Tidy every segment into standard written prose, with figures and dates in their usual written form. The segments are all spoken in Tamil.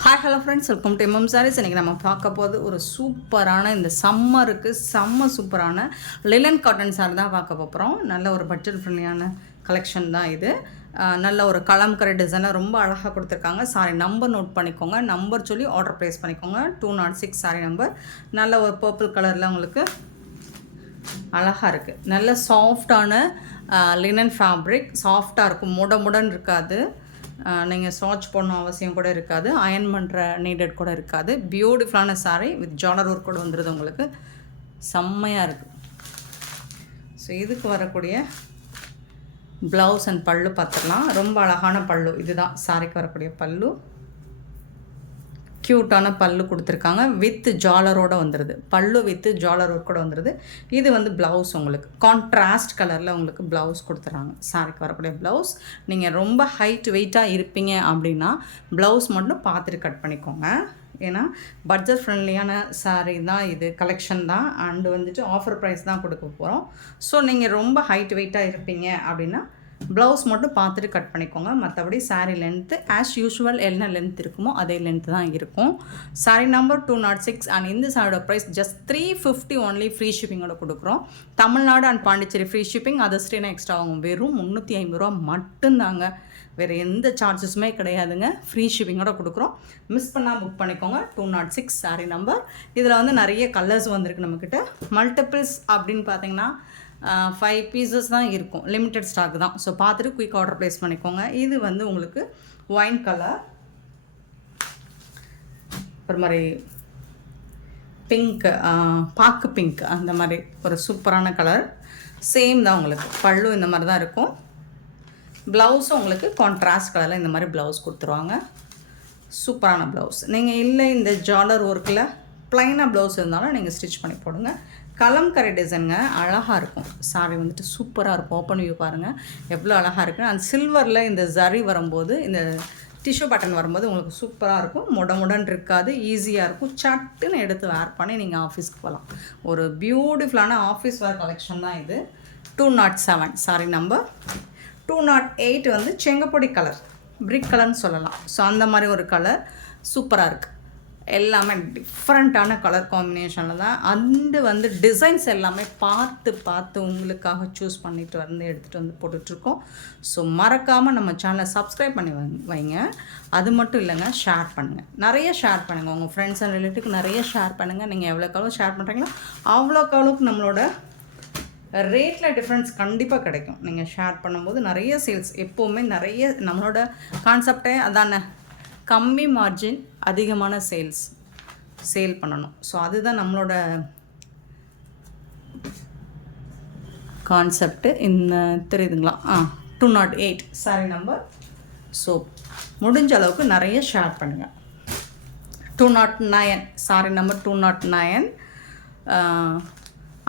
Hi hello friends, welcome to MM sarees. இன்றைக்கி நம்ம பார்க்க போது ஒரு சூப்பரான இந்த சம்மருக்கு சூப்பரான லிலன் காட்டன் சாரி தான் பார்க்க போகிறோம். நல்ல ஒரு பட்ஜெட் ஃப்ரெண்ட்லியான கலெக்ஷன் தான் இது. நல்ல ஒரு கலம்கரை டிசைனில் ரொம்ப அழகாக கொடுத்துருக்காங்க. சாரி நம்பர் நோட் பண்ணிக்கோங்க, நம்பர் சொல்லி ஆர்டர் ப்ளேஸ் பண்ணிக்கோங்க. 206 சாரி நம்பர். நல்ல ஒரு பர்பிள் கலரில் உங்களுக்கு அழகாக இருக்குது. நல்ல சாஃப்டான லினன் ஃபேப்ரிக், சாஃப்டாக இருக்கும், முடன் இருக்காது. நீங்கள் ஸ்வாட்ச் பண்ண அவசியம் கூட இருக்காது, அயன் பண்ணுற நீடட் கூட இருக்காது. பியூட்டிஃபுல்லான சாரீ வித் ஜாலர் ஒர்க் கூட வந்துடுது, உங்களுக்கு செம்மையாக இருக்குது. ஸோ இதுக்கு வரக்கூடிய ப்ளவுஸ் அண்ட் பல்லு பார்த்துடலாம். ரொம்ப அழகான பல்லு, இதுதான் சாரிக்கு வரக்கூடிய பல்லு. க்யூட்டான பல்லு கொடுத்துருக்காங்க, வித் ஜாலரோடு வந்துடுது. பல்லு வித் ஜாலர் ஒர்க் கூட வந்துடுது. இது வந்து ப்ளவுஸ், உங்களுக்கு கான்ட்ராஸ்ட் கலரில் உங்களுக்கு ப்ளவுஸ் கொடுத்துட்றாங்க. சாரிக்கு வரக்கூடிய ப்ளவுஸ். நீங்கள் ரொம்ப ஹைட் வெயிட்டாக இருப்பீங்க அப்படின்னா ப்ளவுஸ் மட்டும் பார்த்துட்டு கட் பண்ணிக்கோங்க. ஏன்னா பட்ஜெட் ஃப்ரெண்ட்லியான சாரீ தான் இது, கலெக்ஷன் தான். அண்டு வந்துட்டு ஆஃபர் ப்ரைஸ் தான் கொடுக்க போகிறோம். ஸோ நீங்கள் ரொம்ப ஹைட் வெயிட்டாக இருப்பீங்க அப்படின்னா ப்ளவுஸ் மட்டும் பார்த்துட்டு கட் பண்ணிக்கோங்க. மற்றபடி சாரீ லென்த்து ஆஸ் யூஷுவல் என்ன லென்த் இருக்குமோ அதே லென்த்து தான் இருக்கும். சாரீ நம்பர் 206 அண்ட் இந்த சாரியோட ப்ரைஸ் ஜஸ்ட் 350 ஒன்லி. ஃப்ரீ ஷிப்பிங்கோட கொடுக்குறோம். Tamil Nadu and Pondicherry free shipping, அதர்ஸ்டேனா எக்ஸ்ட்ரா ஆகும். வெறும் 350 ரூபா மட்டும்தாங்க, வேறு எந்த சார்ஜஸுமே கிடையாதுங்க. ஃப்ரீ ஷிப்பிங்கோட கொடுக்குறோம். மிஸ் பண்ணால் புக் பண்ணிக்கோங்க. 206 சாரீ நம்பர். இதில் வந்து நிறைய கலர்ஸ் வந்திருக்கு நம்மக்கிட்ட. மல்டிபிள்ஸ் அப்படின்னு பார்த்தீங்கன்னா 5 பீசஸ் தான் இருக்கும், லிமிட்டட் ஸ்டாக் தான். ஸோ பார்த்துட்டு குயிக் ஆர்டர் ப்ளேஸ் பண்ணிக்கோங்க. இது வந்து உங்களுக்கு ஒயின் கலர், ஒரு மாதிரி பிங்க், பாக்கு பிங்க், அந்த மாதிரி ஒரு சூப்பரான கலர். சேம் தான் உங்களுக்கு. பல்லு இந்த மாதிரி தான் இருக்கும். ப்ளவுஸும் உங்களுக்கு கான்ட்ராஸ்ட் கலரில் இந்த மாதிரி ப்ளவுஸ் கொடுத்துருவாங்க. சூப்பரான ப்ளவுஸ். நீங்கள் இல்லை இந்த ஜாலர் ஒர்க்கில் ப்ளைனாக ப்ளவுஸ் இருந்தாலும் நீங்கள் ஸ்டிச் பண்ணி போடுங்க. கலம்கரை டிசைனுங்க, அழகாக இருக்கும். சாரி வந்துட்டு சூப்பராக இருக்கும். ஓப்பன் வியூ பாருங்கள் எவ்வளோ அழகாக இருக்குது. அந்த சில்வரில் இந்த ஜரி வரும்போது, இந்த டிஷ்யூ பட்டன் வரும்போது உங்களுக்கு சூப்பராக இருக்கும். முடன் இருக்காது, ஈஸியாக இருக்கும். சட்டுன்னு எடுத்து வேர் பண்ணி நீங்கள் ஆஃபீஸ்க்கு போகலாம். ஒரு பியூட்டிஃபுல்லான ஆஃபீஸ் வேர் கலெக்ஷன் தான் இது. 207 சாரி நம்பர். 208 வந்து செங்கப்பொடி கலர், பிரிக் கலர்னு சொல்லலாம். ஸோ அந்த மாதிரி ஒரு கலர் சூப்பராக இருக்குது. எல்லாமே டிஃப்ரெண்ட்டான கலர் காம்பினேஷனில் தான். அந்த வந்து டிசைன்ஸ் எல்லாமே பார்த்து உங்களுக்காக சூஸ் பண்ணிட்டு வந்து எடுத்துகிட்டு வந்து போட்டுட்ருக்கோம். ஸோ மறக்காமல் நம்ம சேனலை சப்ஸ்கிரைப் பண்ணி வைங்க. அது மட்டும் இல்லைங்க, ஷேர் பண்ணுங்கள், நிறைய ஷேர் பண்ணுங்கள். உங்கள் ஃப்ரெண்ட்ஸ் அண்ட் ரிலேட்டிவ்க்கு நிறைய ஷேர் பண்ணுங்கள். நீங்கள் எவ்வளோக்கு ஷேர் பண்ணுறீங்களோ அவ்வளோக்கு நம்மளோட ரேட்டில் டிஃப்ரென்ஸ் கண்டிப்பாக கிடைக்கும். நீங்கள் ஷேர் பண்ணும்போது நிறைய சேல்ஸ், எப்போவுமே நிறைய நம்மளோட கான்செப்டே அதானே, கம்மி மார்ஜின் அதிகமான சேல் பண்ணணும். ஸோ அதுதான் நம்மளோட கான்செப்டு. இந்த தெரியுதுங்களா? 208 சாரி நம்பர். ஸோ முடிஞ்ச அளவுக்கு நிறைய ஷேர் பண்ணுங்கள். 209 சாரி நம்பர். 209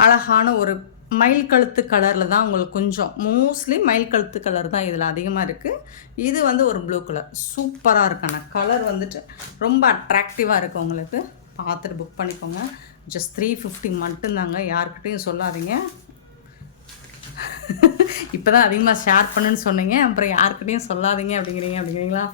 அழகான ஒரு மயில் கழுத்து கலரில் தான் உங்களுக்கு, கொஞ்சம் மோஸ்ட்லி மயில் கழுத்து கலர் தான் இதில் அதிகமாக இருக்குது. இது வந்து ஒரு ப்ளூ கலர், சூப்பராக இருக்கான கலர், வந்துட்டு ரொம்ப அட்ராக்டிவாக இருக்குது. உங்களுக்கு பார்த்துட்டு புக் பண்ணிக்கோங்க. ஜஸ்ட் 350 மட்டும்தாங்க. யார்கிட்டையும் சொல்லாதீங்க. இப்போ தான் அதிகமாக ஷேர் பண்ணுன்னு சொன்னீங்க, அப்புறம் யார்கிட்டையும் சொல்லாதீங்க அப்படிங்கிறீங்களா?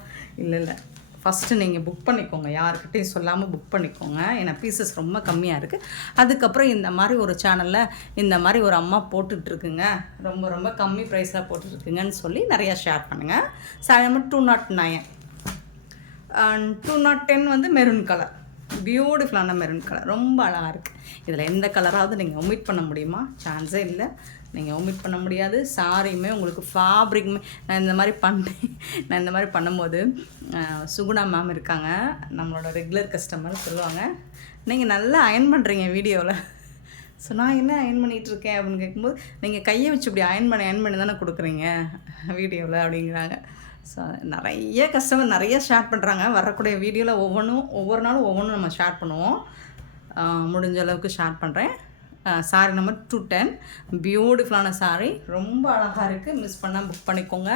இல்லை, ஃபஸ்ட்டு நீங்கள் புக் பண்ணிக்கோங்க, யாருக்கிட்டையும் சொல்லாமல் புக் பண்ணிக்கோங்க. ஏன்னா பீசஸ் ரொம்ப கம்மியாக இருக்குது. அதுக்கப்புறம் இந்த மாதிரி ஒரு சேனலில் இந்த மாதிரி ஒரு அம்மா போட்டுட்ருக்குங்க, ரொம்ப கம்மி ப்ரைஸில் போட்டுட்ருக்குங்கன்னு சொல்லி நிறையா ஷேர் பண்ணுங்கள். Sorry number 209. 210 வந்து மெரூன் கலர், பியூட்டிஃபுல்லான மெரூன் கலர், ரொம்ப அழகாக இருக்குது. இதில் எந்த கலராவது நீங்கள் ஒமிட் பண்ண முடியுமா? சான்ஸே இல்லை, நீங்கள் ஒமிட் பண்ண முடியாது. சாரியுமே உங்களுக்கு ஃபேப்ரிக்குமே நான் இந்த மாதிரி பண்ணும்போது சுகுணா மேம் இருக்காங்க, நம்மளோட ரெகுலர் கஸ்டமர், சொல்லுவாங்க, நீங்கள் நல்லா அயன் பண்ணுறீங்க வீடியோவில். ஸோ நான் என்ன அயன் பண்ணிகிட்ருக்கேன் அப்படின்னு கேட்கும்போது, நீங்கள் கையை வச்சு இப்படி அயன் பண்ணி தானே கொடுக்குறீங்க வீடியோவில் அப்படிங்கிறாங்க. ஸோ நிறைய கஸ்டமர் நிறைய ஷேர் பண்ணுறாங்க. வரக்கூடிய வீடியோவில் ஒவ்வொரு நாளும் ஒவ்வொன்றும் நம்ம ஷேர் பண்ணுவோம். முடிஞ்ச அளவுக்கு ஷேர் பண்ணுறேன். சாரி நம்பர் 210 பியூட்டிஃபுல்லான சாரீ, ரொம்ப அழகாக இருக்குது. மிஸ் பண்ணால் புக் பண்ணிக்கோங்க.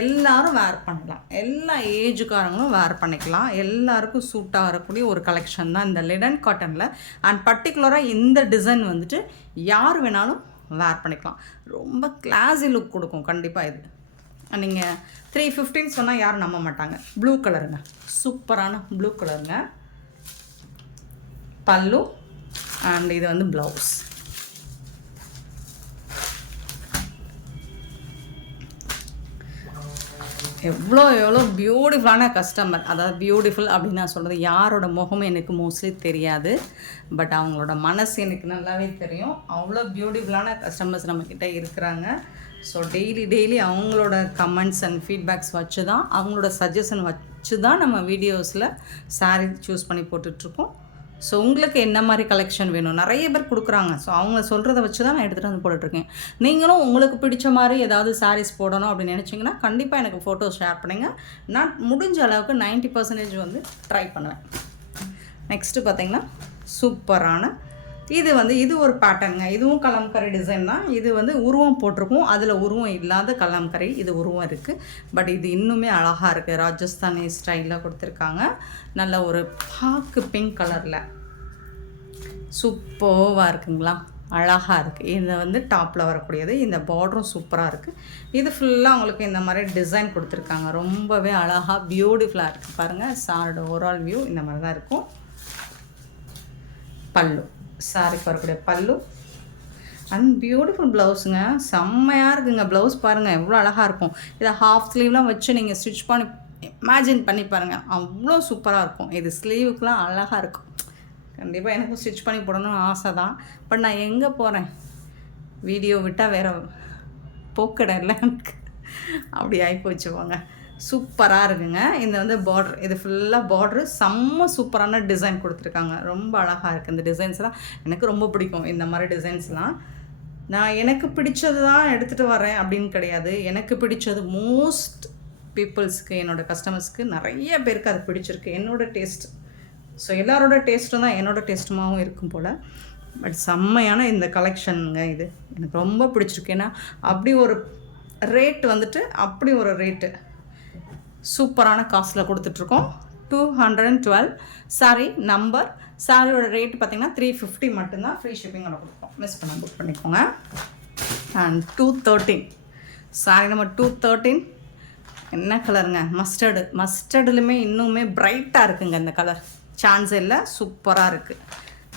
எல்லோரும் வேர் பண்ணலாம், எல்லா ஏஜுக்காரங்களும் வேர் பண்ணிக்கலாம். எல்லாருக்கும் சூட் ஆகக்கூடிய ஒரு கலெக்ஷன் தான் இந்த லினன் காட்டனில். அண்ட் பர்டிகுலராக இந்த டிசைன் வந்துட்டு யார் வேணாலும் வேர் பண்ணிக்கலாம். ரொம்ப கிளாஸி லுக் கொடுக்கும் கண்டிப்பாக இது. நீங்கள் 315 சொன்னால் யாரும் நம்ப மாட்டாங்க. ப்ளூ கலருங்க, சூப்பரான ப்ளூ கலருங்க. பல்லு அண்ட் இது வந்து ப்ளவுஸ். எவ்வளோ பியூட்டிஃபுல்லான கஸ்டமர். அதாவது பியூட்டிஃபுல் அப்படின்னு நான் சொல்கிறது, யாரோட முகமும் எனக்கு மோஸ்ட்லி தெரியாது, பட் அவங்களோட மனசு எனக்கு நல்லாவே தெரியும். அவ்வளோ பியூட்டிஃபுல்லான கஸ்டமர்ஸ் நம்மக்கிட்ட இருக்கிறாங்க. ஸோ டெய்லி அவங்களோட கமெண்ட்ஸ் அண்ட் ஃபீட்பேக்ஸ் வச்சு தான், அவங்களோட சஜஷன் வச்சு தான் நம்ம வீடியோஸில் சாரீ சூஸ் பண்ணி போட்டுட்ருக்கோம். ஸோ உங்களுக்கு என்ன மாதிரி கலெக்ஷன் வேணும், நிறைய பேர் கொடுக்குறாங்க. ஸோ அவங்க சொல்கிறத வச்சு தான் நான் எடுத்துகிட்டு வந்து போட்டுட்ருக்கேன். நீங்களும் உங்களுக்கு பிடிச்ச மாதிரி ஏதாவது சாரீஸ் போடணும் அப்படின்னு நினச்சிங்கன்னா கண்டிப்பாக எனக்கு ஃபோட்டோஸ் ஷேர் பண்ணுங்கள். நான் முடிஞ்ச அளவுக்கு 90% வந்து ட்ரை பண்ணுவேன். நெக்ஸ்ட்டு பார்த்திங்கன்னா சூப்பரான இது ஒரு பேட்டர்னுங்க. இதுவும் கலம்கரி டிசைன் தான். இது வந்து உருவம் போட்டிருக்கும், அதில் உருவம் இல்லாத கலம்கரி இது உருவம் இருக்குது. பட் இது இன்னுமே அழகாக இருக்குது. ராஜஸ்தானி ஸ்டைலில் கொடுத்துருக்காங்க. நல்ல ஒரு பாக்கு பிங்க் கலரில் சூப்பராக இருக்குங்களா, அழகாக இருக்குது. இது வந்து டாப்பில் வரக்கூடியது. இந்த பார்டரும் சூப்பராக இருக்குது. இது ஃபுல்லாக அவங்களுக்கு இந்த மாதிரி டிசைன் கொடுத்துருக்காங்க. ரொம்பவே அழகாக பியூட்டிஃபுல்லாக இருக்குது. பாருங்கள், சாரோட ஓவரால் வியூ இந்த மாதிரி தான் இருக்கும். பல்லு, சாரிக்கு வரக்கூடிய பல்லு அண்ட் பியூட்டிஃபுல் ப்ளவுஸுங்க. செம்மையாக இருக்குங்க ப்ளவுஸ். பாருங்கள் எவ்வளோ அழகாக இருக்கும். இதை ஹாஃப் ஸ்லீவ்லாம் வச்சு நீங்கள் ஸ்டிச் பண்ணி இமேஜின் பண்ணி பாருங்கள், அவ்வளோ சூப்பராக இருக்கும். இது ஸ்லீவுக்கெலாம் அழகாக இருக்கும். கண்டிப்பாக எனக்கும் ஸ்டிச் பண்ணி போடணும்னு ஆசை தான். பட் நான் எங்கே போகிறேன், வீடியோ விட்டால் வேறு போக்கடை இல்லை எனக்கு, அப்படி ஆகிப்போச்சு போங்க. சூப்பராக இருக்குங்க. இந்த வந்து பார்ட்ரு, இது ஃபுல்லாக பார்ட்ரு செம்ம சூப்பரான டிசைன் கொடுத்துருக்காங்க. ரொம்ப அழகாக இருக்குது. இந்த டிசைன்ஸ்லாம் எனக்கு ரொம்ப பிடிக்கும். இந்த மாதிரி டிசைன்ஸ்லாம் நான் எனக்கு பிடிச்சது தான் எடுத்துகிட்டு வரேன் அப்படின்னு கிடையாது. எனக்கு பிடிச்சது மோஸ்ட் பீப்புள்ஸ்க்கு, என்னோடய கஸ்டமர்ஸ்க்கு நிறைய பேருக்கு அது பிடிச்சிருக்கு. என்னோடய டேஸ்ட். ஸோ எல்லாரோட டேஸ்ட்டும் தான் என்னோடய டேஸ்ட்டுமாகவும் இருக்கும் போல். பட் செம்மையான இந்த கலெக்ஷனுங்க. இது எனக்கு ரொம்ப பிடிச்சிருக்கு. ஏன்னா அப்படி ஒரு ரேட் வந்துட்டு, அப்படி ஒரு ரேட்டு சூப்பரான காஸ்ட்டில் கொடுத்துட்ருக்கோம். 212 சாரி நம்பர். சாரியோட ரேட்டு பார்த்திங்கன்னா 350 மட்டும்தான். ஃப்ரீ ஷிப்பிங்கோட கொடுப்போம். மிஸ் பண்ண புக் பண்ணிக்கோங்க. அண்ட் 213 சாரி நம்பர் 213 என்ன கலருங்க, மஸ்டர்டுலுமே இன்னுமே பிரைட்டாக இருக்குங்க. இந்த கலர் சான்ஸ் இல்லை, சூப்பராக இருக்குது.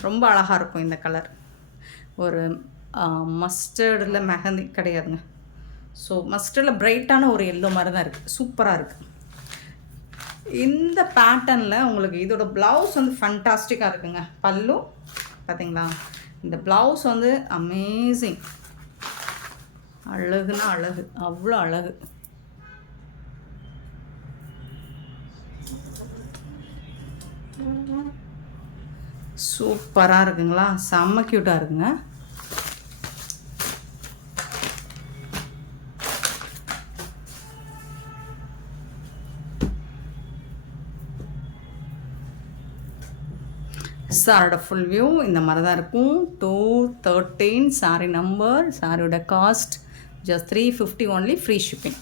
ரொம்ப அழகாக இருக்கும் இந்த கலர். ஒரு மஸ்டர்டில் மெஹந்தி கிடையாதுங்க. ஸோ மஸ்டர்டில் பிரைட்டான ஒரு எல்லோ மாதிரி தான் இருக்குது. சூப்பராக இருக்குது. இந்த பேட்டர்னில் உங்களுக்கு இதோட ப்ளவுஸ் வந்து ஃபண்டாஸ்டிக்காக இருக்குங்க. பல்லு பார்த்தீங்களா, இந்த ப்ளவுஸ் வந்து அமேசிங். அழகுன்னா அழகு, அவ்வளோ அழகு. சூப்பராக இருக்குங்களா, செம்ம க்யூட்டாக இருக்குங்க. சாரோட ஃபுல் வியூ இந்த மாதிரி தான் இருக்கும். 213 சாரி நம்பர். சாரியோட cost just 350 only, free shipping.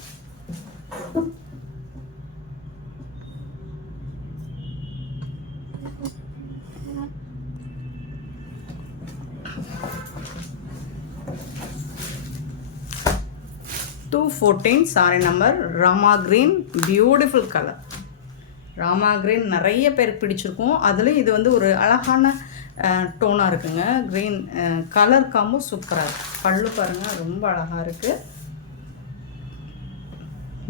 Sorry number Rama green, beautiful colour. Rama green நிறைய பேருக்கு பிடிச்சிருக்கும். அதுலேயும் இது வந்து ஒரு அழகான டோனாக இருக்குங்க. க்ரீன் கலர் காம்போ சூப்பராக இருக்குது. பல்லு பாருங்கள் ரொம்ப அழகாக இருக்குது.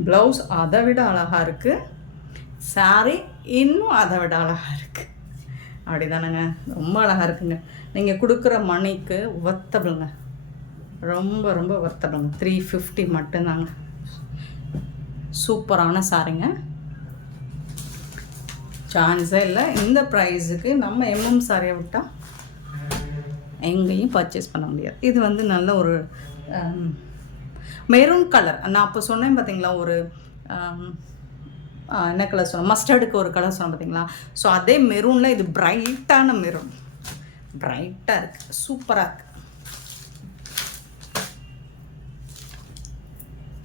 ப்ளவுஸ் அதை விட அழகாக இருக்குது. சாரி இன்னும் அதை விட அழகாக இருக்குது. அப்படி தானேங்க, ரொம்ப அழகாக இருக்குங்க. நீங்கள் கொடுக்குற மணிக்கு வர்த்தபிளுங்க, ரொம்ப ரொம்ப வர்த்தபிளுங்க. 350 மட்டும்தாங்க. சூப்பரான சாரிங்க, சான்ஸே இல்லை. இந்த ப்ரைஸுக்கு நம்ம எம்எம் சாரியை விட்டால் எங்கேயும் பர்ச்சேஸ் பண்ண முடியாது. இது வந்து நல்ல ஒரு மெரூன் கலர். நான் அப்போ சொன்னேன் பார்த்தீங்களா, ஒரு என்ன கலர் சொன்னேன், மஸ்டர்டுக்கு ஒரு கலர் சொன்னேன் பார்த்தீங்களா. ஸோ அதே மெரூனில் இது பிரைட்டான மெரூன், பிரைட்டாக இருக்குது, சூப்பராக இருக்குது.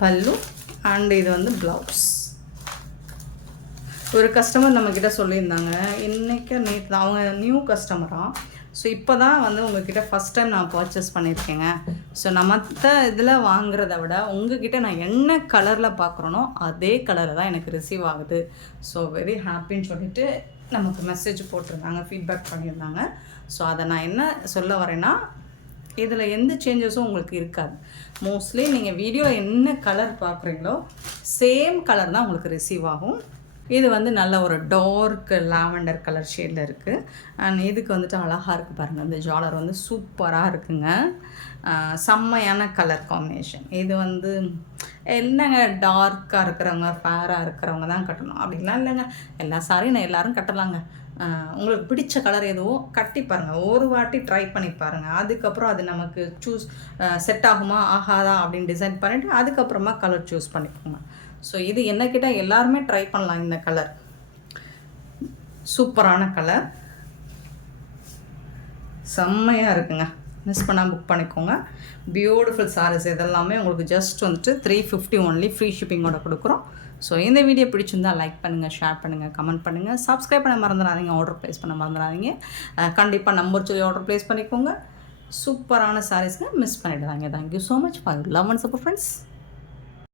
பல்லு அண்ட் இது வந்து ப்ளவுஸ். ஒரு கஸ்டமர் நம்மக்கிட்ட சொல்லியிருந்தாங்க, இன்றைக்கி நேற்று தான், அவங்க நியூ கஸ்டமராக. ஸோ இப்போ தான் வந்து உங்கள்கிட்ட ஃபஸ்ட் டைம் நான் பர்ச்சேஸ் பண்ணியிருக்கேங்க. ஸோ நான் மற்ற இதில் வாங்குறத விட உங்ககிட்ட நான் என்ன கலரில் பார்க்குறேனோ அதே கலரில் தான் எனக்கு ரிசீவ் ஆகுது. ஸோ வெரி ஹாப்பின்னு சொல்லிட்டு நமக்கு மெசேஜ் போட்டிருந்தாங்க, ஃபீட்பேக் பண்ணியிருந்தாங்க. ஸோ அதை நான் என்ன சொல்ல வரேன்னா, இதில் எந்த சேஞ்சஸும் உங்களுக்கு இருக்காது. மோஸ்ட்லி நீங்கள் வீடியோ என்ன கலர் பார்க்குறீங்களோ சேம் கலர் தான் உங்களுக்கு ரிசீவ் ஆகும். இது வந்து நல்ல ஒரு டார்க் லாவெண்டர் கலர் ஷேடில் இருக்குது. அண்ட் இதுக்கு வந்துட்டு அழகாக இருக்குது பாருங்கள். இந்த ஜாலர் வந்து சூப்பராக இருக்குங்க. செம்மையான கலர் காம்பினேஷன். இது வந்து என்னங்க டார்க்காக இருக்கிறவங்க, ஃபேராக இருக்கிறவங்க தான் கட்டணும் அப்படிலாம் இல்லைங்க. எல்லா சாரியும் நான் எல்லோரும் கட்டலாங்க. உங்களுக்கு பிடிச்ச கலர் எதுவோ கட்டி பாருங்கள், ஒரு வாட்டி ட்ரை பண்ணி பாருங்கள். அதுக்கப்புறம் அது நமக்கு செட் ஆகுமா ஆகாதா அப்படின்னு டிசைட் பண்ணிவிட்டு அதுக்கப்புறமா கலர் சூஸ் பண்ணிக்கோங்க. ஸோ இது என்னக்கிட்ட எல்லாருமே ட்ரை பண்ணலாம். இந்த கலர் சூப்பரான கலர், செம்மையாக இருக்குங்க. மிஸ் பண்ணால் புக் பண்ணிக்கோங்க. பியூட்டிஃபுல் சாரீஸ் இதெல்லாமே உங்களுக்கு ஜஸ்ட் வந்துட்டு 350 ஒன்லி, ஃப்ரீ ஷிப்பிங்கோட கொடுக்குறோம். ஸோ இந்த வீடியோ பிடிச்சிருந்தால் லைக் பண்ணுங்கள், ஷேர் பண்ணுங்கள், கமெண்ட் பண்ணுங்கள், சப்ஸ்கிரைப் பண்ண மறந்துடாதீங்க, ஆர்டர் ப்ளேஸ் பண்ண மறந்துடாதீங்க. கண்டிப்பாக நம்பர் சொல்லி ஆர்டர் ப்ளேஸ் பண்ணிக்கோங்க. சூப்பரான சாரீஸ்க்கு மிஸ் பண்ணிவிடாதீங்க. Thank you so much for love and support friends.